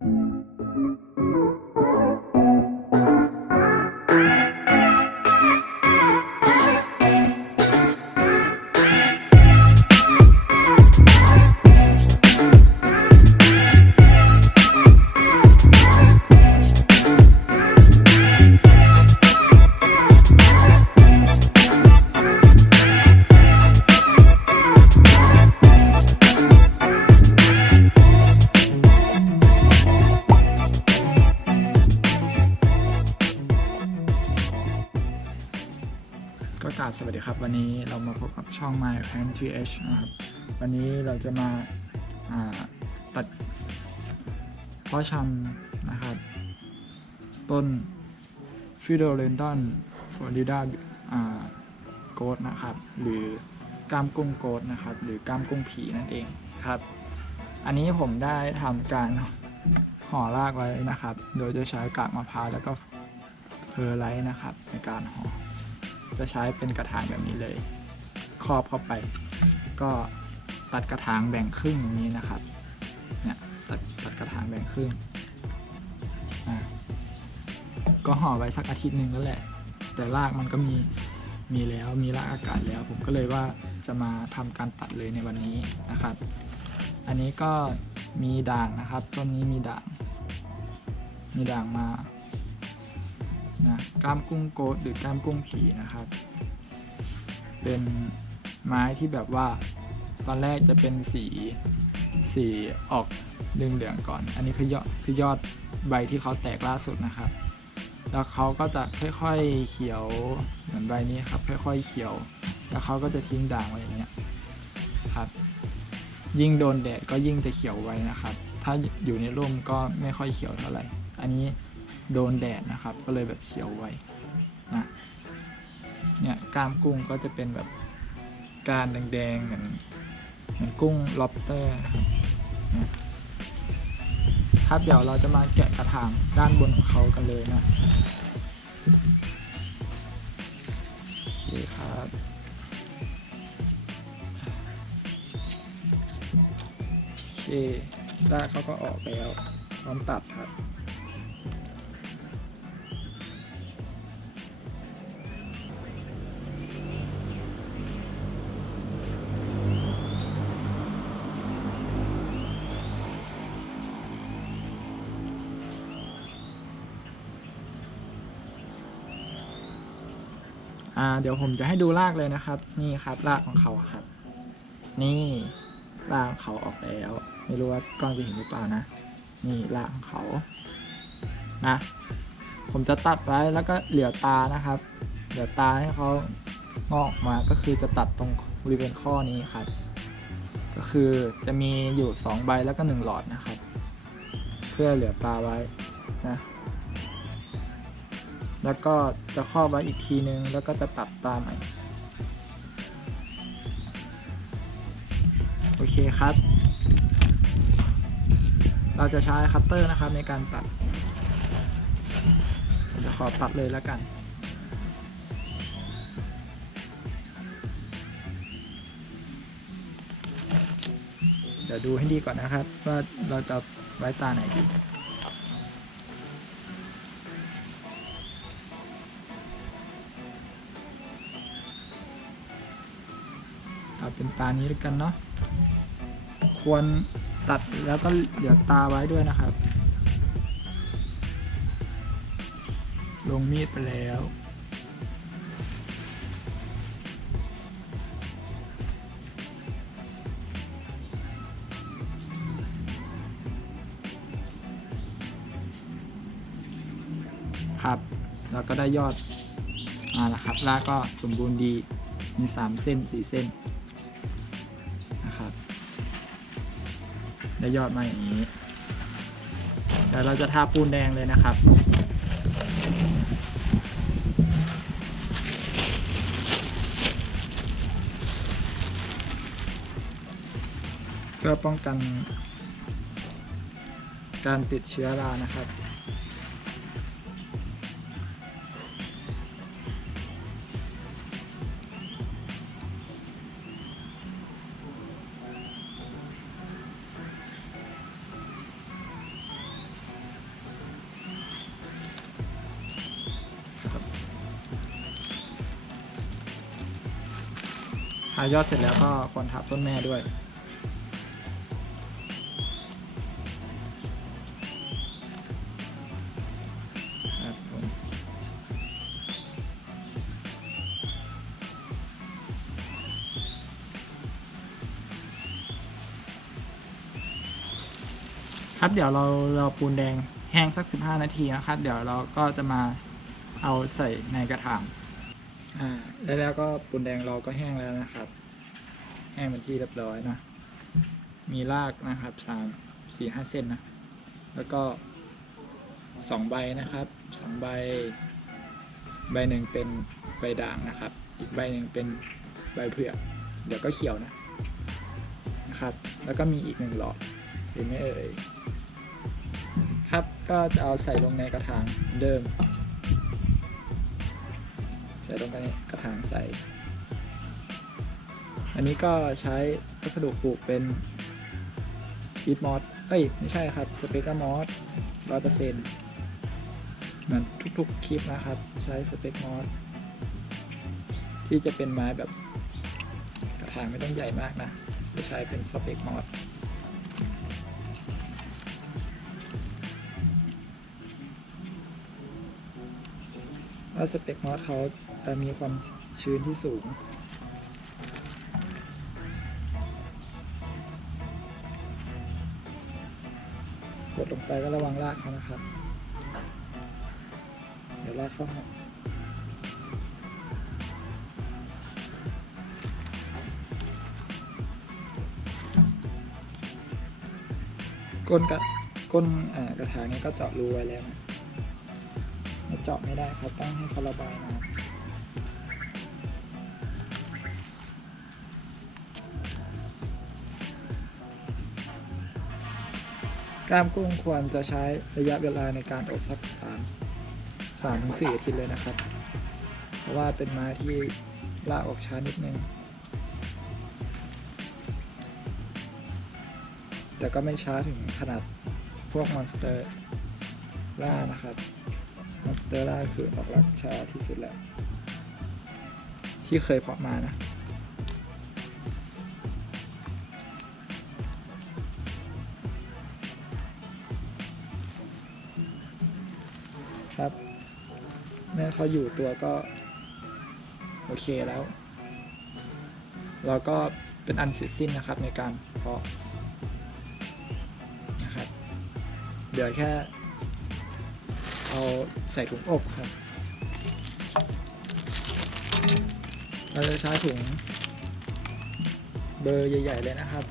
ก็ ครับช่อง My p a n t h นะครับ วันนี้เราจะมาาตัดเพาะชำนะครับ ต้นฟิโดเรนดอนฟลอริดาโกดนะครับ หรือก้ามกุ้งโกดนะครับ หรือก้ามกุ้งผีนั่นเองครับ อันนี้ผมได้ทำการห่อรากไว้นะครับ โดยจะใช้กากมะพร้าวแล้วก็เพอร์ไลท์นะครับ ในการห่อจะใช้เป็นกระถางแบบนี้เลย ครอบเข้าไป ก็ตัดกระถางแบ่งครึ่งอย่างนี้นะครับเนี่ยตัดตัดกระถางแบ่งครึ่งก็ห่อไว้สักอาทิตย์หนึ่งแล้วแหละ แต่รากมันก็มีมีแล้วมีรากอากาศแล้ว ผมก็เลยว่าจะมาทำการตัดเลยในวันนี้นะครับ อันนี้ก็มีด่างนะครับต้นนี้มีด่าง มีด่างมานะกล้ามกุ้งโกดหรือกล้ามกุ้งผีนะครับ เป็น ไม้ที่แบบว่า ตอนแรกจะเป็นสีสีออกเหลืองๆก่อน อันนี้คือยอดคือยอดใบที่เขาแตกล่าสุดนะครับ แล้วเขาก็จะค่อยๆเขียวเหมือนใบนี้ครับ ค่อยๆเขียว แล้วเขาก็จะทิ้งด่างไว้อย่างเงี้ยครับ ยิ่งโดนแดดก็ยิ่งจะเขียวไว้นะครับ ถ้าอยู่ในร่มก็ไม่ค่อยเขียวเท่าไหร่ อันนี้โดนแดดนะครับ ก็เลยแบบเขียวไวนะเนี่ยกล้ามกุ้งก็จะเป็นแบบ การแดงๆเหมือนเหมือนกุ้งล็อบสเตอร์ครับเดี๋ยวเราจะมาแกะกระถางด้านบนของเขากันเลยนะโอเคครับโอเคได้เขาก็ออกแล้วพร้อมตัดครับ อ่าเดี๋ยวผมจะให้ดูรากเลยนะครับ นี่ครับรากของเขาครับ นี่รากเขาออกแล้ว ไม่รู้ว่ากล้องจะเห็นหรือเปล่านะ นี่รากของเขานะผมจะตัดไว้แล้วก็เหลือตานะครับ เหลือตาให้เขางอกออกมาก็คือจะตัดตรงบริเวณข้อนี้ครับ ก็คือจะมีอยู่ 2 ใบแล้วก็ 1 หลอดนะครับ เพื่อเหลือตาไว้นะ แล้วก็จะครอบไว้อีกทีนึง แล้วก็จะตัดตาใหม่โอเคครับ เราจะใช้คัตเตอร์นะครับในการตัดจะขอตัดเลยแล้วกัน เดี๋ยวดูให้ดีก่อนนะครับ ว่าเราจะไว้ตาไหนดี เป็นตานี้แล้วกันเนาะควรตัดแล้วก็เหลือตาไว้ด้วยนะครับ ลงมีดไปแล้วครับ แล้วก็ได้ยอดมาแล้วครับรากก็สมบูรณ์ดี มี 3 เส้น 4 เส้น ได้ยอดมาอย่างนี้เดี๋ยวเราจะทาปูนแดงเลยนะครับเพื่อป้องกันการติดเชื้อรานะครับายอดเสร็จแล้วก็ควรทับต้นแม่ด้วยครับผมครับเดี๋ยวเราเราปูนแดงแห้งสัก 15 นาทีนะครับ เดี๋ยวเราก็จะมาเอาใส่ในกระถาง อ่าแล้วแล้วก็ปูนแดงเราก็แห้งแล้วนะครับ แห้งเป็นที่เรียบร้อยนะ มีรากนะครับสามสี่ห้าเส้นนะ แล้วก็สองใบนะครับสองใบ ใบหนึ่งเป็นใบด่างนะครับ อีกใบหนึ่งเป็นใบเผือกเดี๋ยวก็เขียวนะนะครับ แล้วก็มีอีกหนึ่งหลอดเห็นไหมเอ่ยครับก็จะเอาใส่ลงในกระถางเดิม ส่ลงไปในกระถางใส่อันนี้ก็ใช้วัสดุปลูกเป็นบีทมอสเอ้ย ไม่ใช่ครับ สเปกมอสร้อยเปอร์เซ็นต์เหมือนทุกๆ คลิปนะครับ ใช้สเปกมอสที่จะเป็นไม้แบบกระถางไม่ต้องใหญ่มากนะ จะใช้เป็นสเปกมอสแล้วสเปกมอสเขา จะมีความชื้นที่สูง กดลงไปก็ระวังลากเขานะครับ เดี๋ยวลากเข้ามาก้นกระก้นกระถางนี้ก็เจาะรูไว้แล้วไม่เจาะไม่ได้ครับต้องให้เขาระบายน้ำ กล้ามกุ้งควรจะใช้ระยะเวลาในการอบสักสามสามถึงสี่อาทิตย์เลยนะครับ เพราะว่าเป็นไม้ที่ลากออกช้านิดนึง แต่ก็ไม่ช้าถึงขนาดพวกมอนสเตอร์ล่านะครับ มอนสเตอร์ล่าคือออกลักช้าที่สุดแล้ว ที่เคยเพาะมานะ ครับเมื่อเขาอยู่ตัวก็ โอเคแล้ว เราก็เป็นอันเสร็จสิ้นนะครับในการเพาะนะครับเดี๋ยวแค่ เอาใส่ถุงอบครับ เราจะใช้ถุงเบอร์ใหญ่ ๆ เลยนะครับ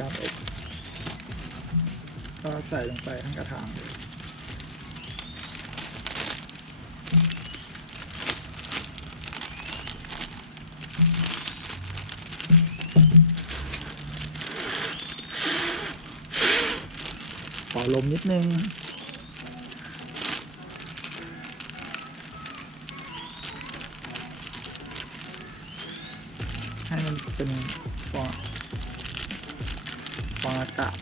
การอบก็ใส่ลงไปทั้งกระถางเลยขอลมนิดนึงให้มันเป็นฟอง องอากาศ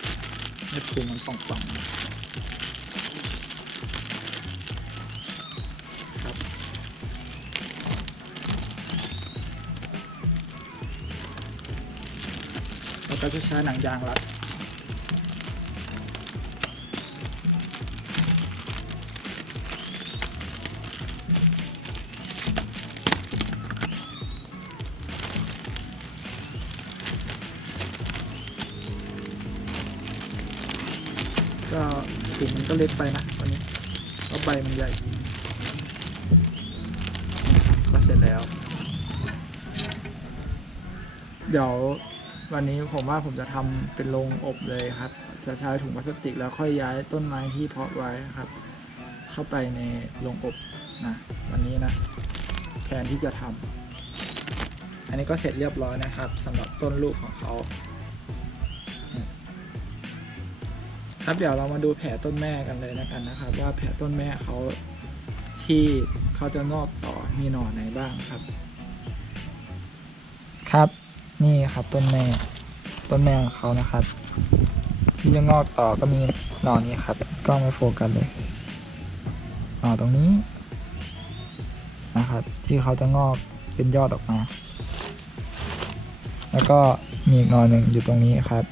ให้ภูมิมันป่องๆครับเราก็จะใช้หนังยางรัด ก็เล็กไปนะตอนนี้เพราะใบมันใหญ่ก็เสร็จแล้ว เดี๋ยววันนี้ผมว่าผมจะทำเป็นโรงอบเลยครับ จะใช้ถุงพลาสติกแล้วค่อยย้ายต้นไม้ที่เพาะไว้ครับ เข้าไปในโรงอบนะวันนี้นะแทนที่จะทำอันนี้ก็เสร็จเรียบร้อยนะครับสำหรับต้นลูกของเขา ครับเดี๋ยวเรามาดูแผลต้นแม่กันเลยนะกันนะครับ ว่าแผลต้นแม่เขาที่เขาจะงอกต่อมีหน่อไหนบ้างครับ ครับนี่ครับต้นแม่ ต้นแม่ของเขานะครับ ที่จะงอกต่อก็มีหน่อนี้ครับกล้องไม่โฟกัสเลยหน่อตรงนี้นะครับ ที่เขาจะงอกเป็นยอดออกมา แล้วก็มีอีกหน่อหนึ่งอยู่ตรงนี้ครับ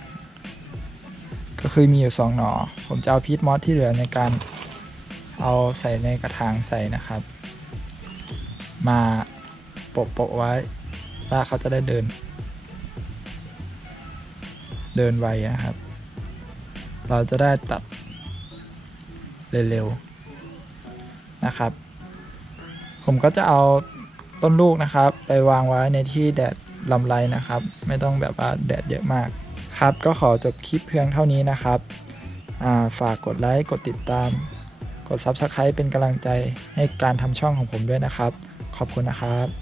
ก็คือมีอยู่สองหนอ ผมจะเอาพีทมอสที่เหลือในการเอาใส่ในกระถางใส่นะครับ มาโปะโปะไว้ว่าเขาจะได้เดิน เดินไวนะครับ เราจะได้ตัดเร็วๆนะครับ ผมก็จะเอาต้นลูกนะครับ ไปวางไว้ในที่แดดลำไรนะครับ ไม่ต้องแบบว่าแดดเยอะมาก ครับ ก็ขอจบคลิปเพียงเท่านี้นะครับาฝากกดไลค์ กดติดตาม กด Subscribe เป็นกำลังใจให้การทำช่องของผมด้วยนะครับ ขอบคุณนะครับ